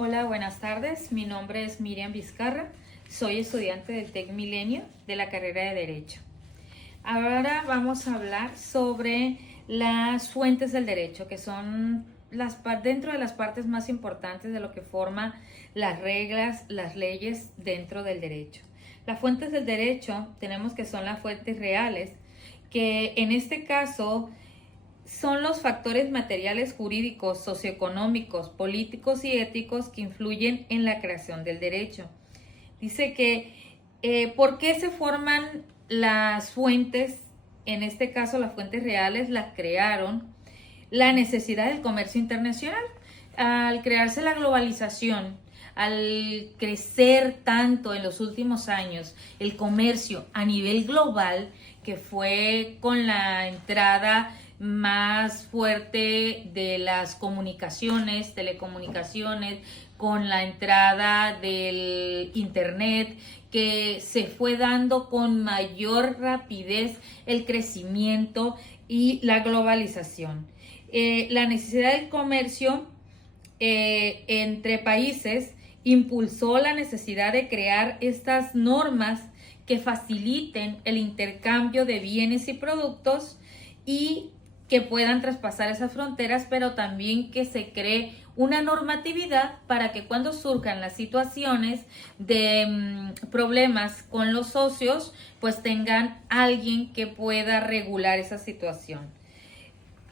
Hola, buenas tardes. Mi nombre es Miriam Vizcarra. Soy estudiante del TEC Milenio de la carrera de Derecho. Ahora vamos a hablar sobre las fuentes del derecho, que son dentro de las partes más importantes de lo que forma las reglas, las leyes dentro del derecho. Las fuentes del derecho tenemos que son las fuentes reales, que en este caso son los factores materiales jurídicos, socioeconómicos, políticos y éticos que influyen en la creación del derecho. Dice que, ¿por qué se forman las fuentes? En este caso, las fuentes reales las crearon la necesidad del comercio internacional. Al crearse la globalización, al crecer tanto en los últimos años el comercio a nivel global, que fue con la entrada más fuerte de las comunicaciones, telecomunicaciones, con la entrada del internet, que se fue dando con mayor rapidez el crecimiento y la globalización. La necesidad del comercio entre países impulsó la necesidad de crear estas normas que faciliten el intercambio de bienes y productos y que puedan traspasar esas fronteras, pero también que se cree una normatividad para que cuando surjan las situaciones de problemas con los socios, pues tengan alguien que pueda regular esa situación.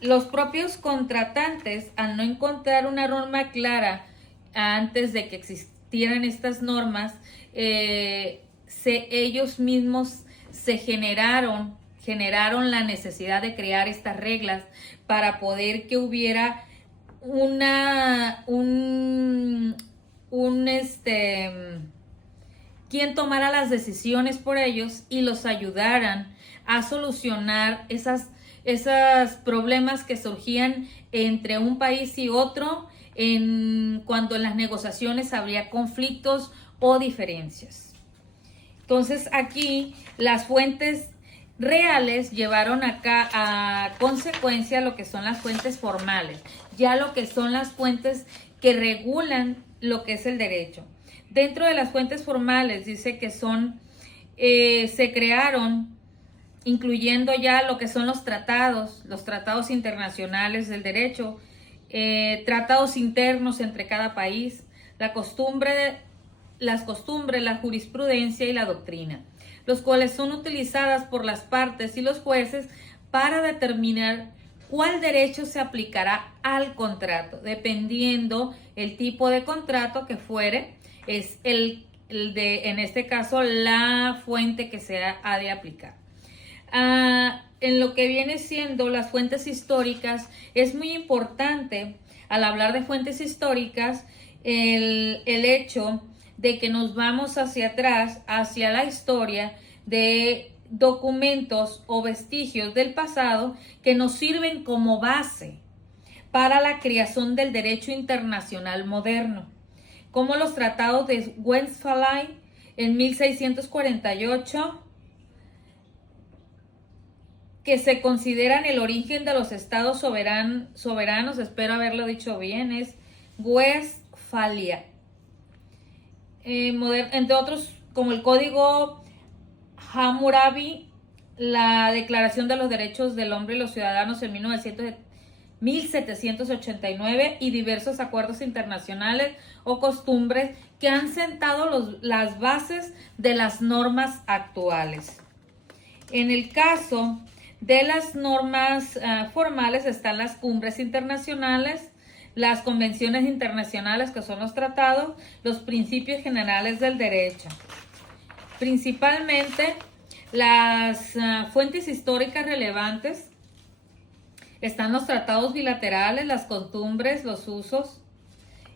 Los propios contratantes, al no encontrar una norma clara antes de que existieran estas normas, ellos mismos se generaron la necesidad de crear estas reglas para poder que hubiera quien tomara las decisiones por ellos y los ayudaran a solucionar esos problemas que surgían entre un país y otro cuando en las negociaciones habría conflictos o diferencias. Entonces aquí las fuentes reales llevaron acá a consecuencia lo que son las fuentes formales, ya lo que son las fuentes que regulan lo que es el derecho. Dentro de las fuentes formales dice que se crearon, incluyendo ya lo que son los tratados internacionales del derecho, tratados internos entre cada país, las costumbres, la jurisprudencia y la doctrina, los cuales son utilizadas por las partes y los jueces para determinar cuál derecho se aplicará al contrato, dependiendo el tipo de contrato que fuere, es en este caso, la fuente que se ha de aplicar. En lo que viene siendo las fuentes históricas, es muy importante al hablar de fuentes históricas el hecho de que nos vamos hacia atrás, hacia la historia de documentos o vestigios del pasado que nos sirven como base para la creación del derecho internacional moderno, como los tratados de Westfalia en 1648, que se consideran el origen de los estados soberanos, espero haberlo dicho bien, es Westfalia. Entre otros, como el Código Hammurabi, la Declaración de los Derechos del Hombre y los Ciudadanos en 1789 y diversos acuerdos internacionales o costumbres que han sentado las bases de las normas actuales. En el caso de las normas formales están las cumbres internacionales, las convenciones internacionales, que son los tratados, los principios generales del derecho. Principalmente las fuentes históricas relevantes están los tratados bilaterales, las costumbres, los usos,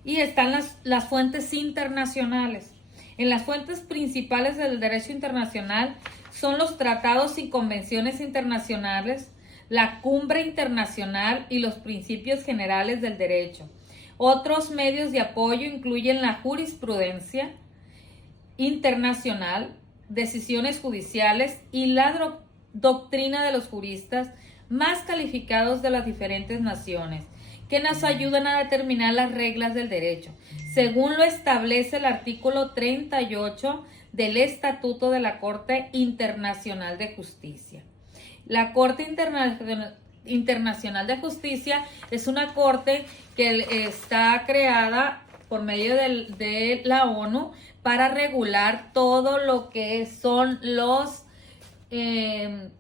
y están las fuentes internacionales. En las fuentes principales del derecho internacional son los tratados y convenciones internacionales, la cumbre internacional y los principios generales del derecho. Otros medios de apoyo incluyen la jurisprudencia internacional, decisiones judiciales y la doctrina de los juristas más calificados de las diferentes naciones, que nos ayudan a determinar las reglas del derecho, según lo establece el artículo 38 del Estatuto de la Corte Internacional de Justicia. La Corte Internacional de Justicia es una corte que está creada por medio de la ONU para regular todo lo que son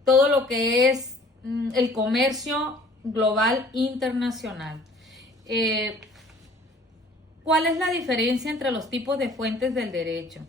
todo lo que es el comercio global internacional. ¿Cuál es la diferencia entre los tipos de fuentes del derecho?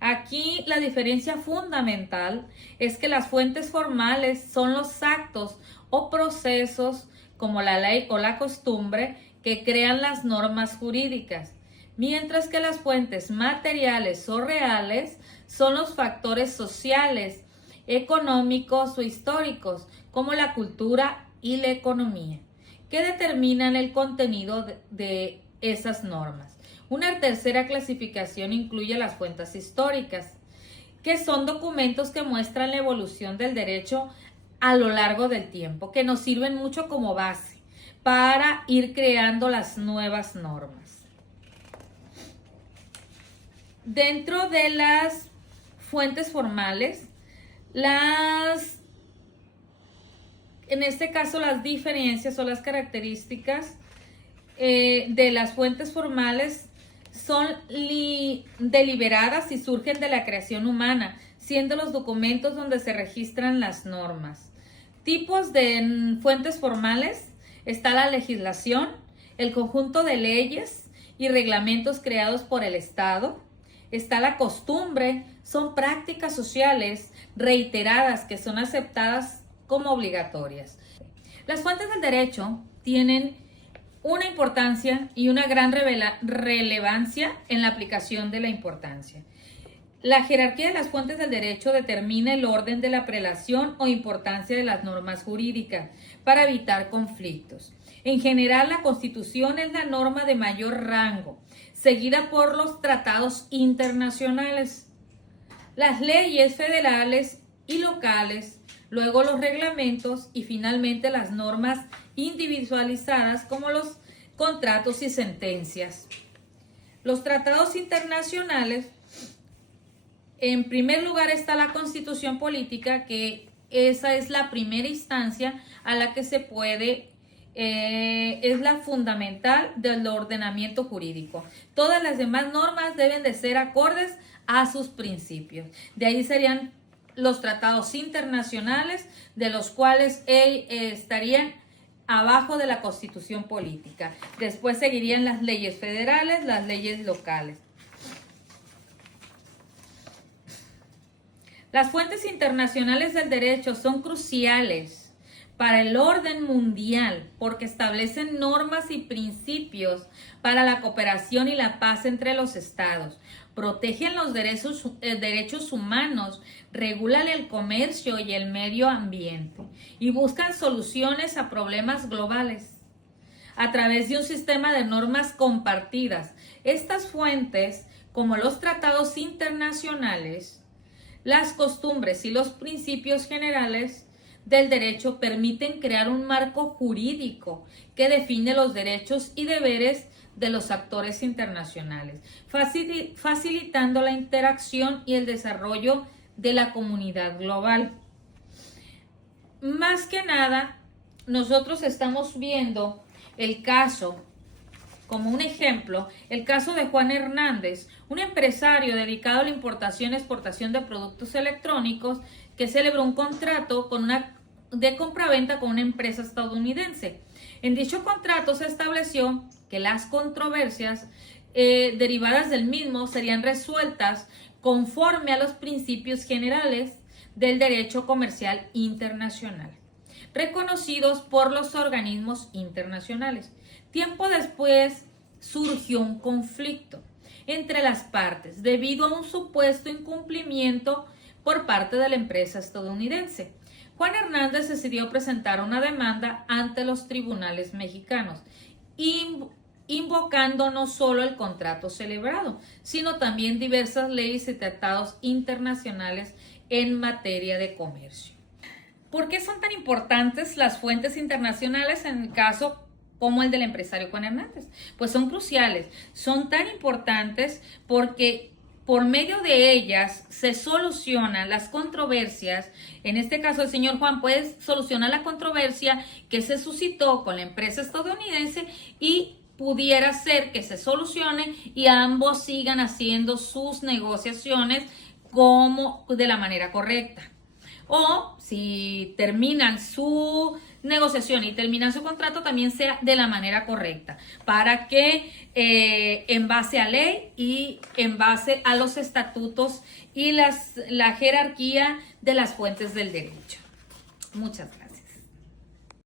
Aquí la diferencia fundamental es que las fuentes formales son los actos o procesos como la ley o la costumbre que crean las normas jurídicas, mientras que las fuentes materiales o reales son los factores sociales, económicos o históricos, como la cultura y la economía, que determinan el contenido de esas normas. Una tercera clasificación incluye las fuentes históricas, que son documentos que muestran la evolución del derecho a lo largo del tiempo, que nos sirven mucho como base para ir creando las nuevas normas. Dentro de las fuentes formales, en este caso las diferencias o las características de las fuentes formales son deliberadas y surgen de la creación humana, siendo los documentos donde se registran las normas. Tipos de fuentes formales: está la legislación, el conjunto de leyes y reglamentos creados por el Estado. Está la costumbre, son prácticas sociales reiteradas que son aceptadas como obligatorias. Las fuentes del derecho tienen una importancia y una gran relevancia en la aplicación de la importancia. La jerarquía de las fuentes del derecho determina el orden de la prelación o importancia de las normas jurídicas para evitar conflictos. En general, la Constitución es la norma de mayor rango, seguida por los tratados internacionales, las leyes federales y locales, luego los reglamentos y finalmente las normas individualizadas como los contratos y sentencias. Los tratados internacionales: en primer lugar está la Constitución política, que esa es la primera instancia a la que se puede, es la fundamental del ordenamiento jurídico. Todas las demás normas deben de ser acordes a sus principios. De ahí serían los tratados internacionales, de los cuales estarían abajo de la Constitución política. Después seguirían las leyes federales, las leyes locales. Las fuentes internacionales del derecho son cruciales para el orden mundial porque establecen normas y principios para la cooperación y la paz entre los estados, protegen los derechos humanos, regulan el comercio y el medio ambiente y buscan soluciones a problemas globales a través de un sistema de normas compartidas. Estas fuentes, como los tratados internacionales, las costumbres y los principios generales del derecho, permiten crear un marco jurídico que define los derechos y deberes de los actores internacionales, facilitando la interacción y el desarrollo de la comunidad global. Más que nada, nosotros estamos viendo el caso, como un ejemplo, el caso de Juan Hernández, un empresario dedicado a la importación y exportación de productos electrónicos que celebró un contrato de compraventa con una empresa estadounidense. En dicho contrato se estableció que las controversias derivadas del mismo serían resueltas conforme a los principios generales del derecho comercial internacional, reconocidos por los organismos internacionales. Tiempo después surgió un conflicto entre las partes debido a un supuesto incumplimiento por parte de la empresa estadounidense. Juan Hernández decidió presentar una demanda ante los tribunales mexicanos, invocando no solo el contrato celebrado, sino también diversas leyes y tratados internacionales en materia de comercio. ¿Por qué son tan importantes las fuentes internacionales en el caso como el del empresario Juan Hernández. Pues son cruciales, son tan importantes porque por medio de ellas se solucionan las controversias. En este caso, el señor Juan puede solucionar la controversia que se suscitó con la empresa estadounidense y pudiera ser que se solucione y ambos sigan haciendo sus negociaciones como de la manera correcta. O si terminan su negociación y terminan su contrato, también sea de la manera correcta, para que en base a ley y en base a los estatutos y la jerarquía de las fuentes del derecho. Muchas gracias.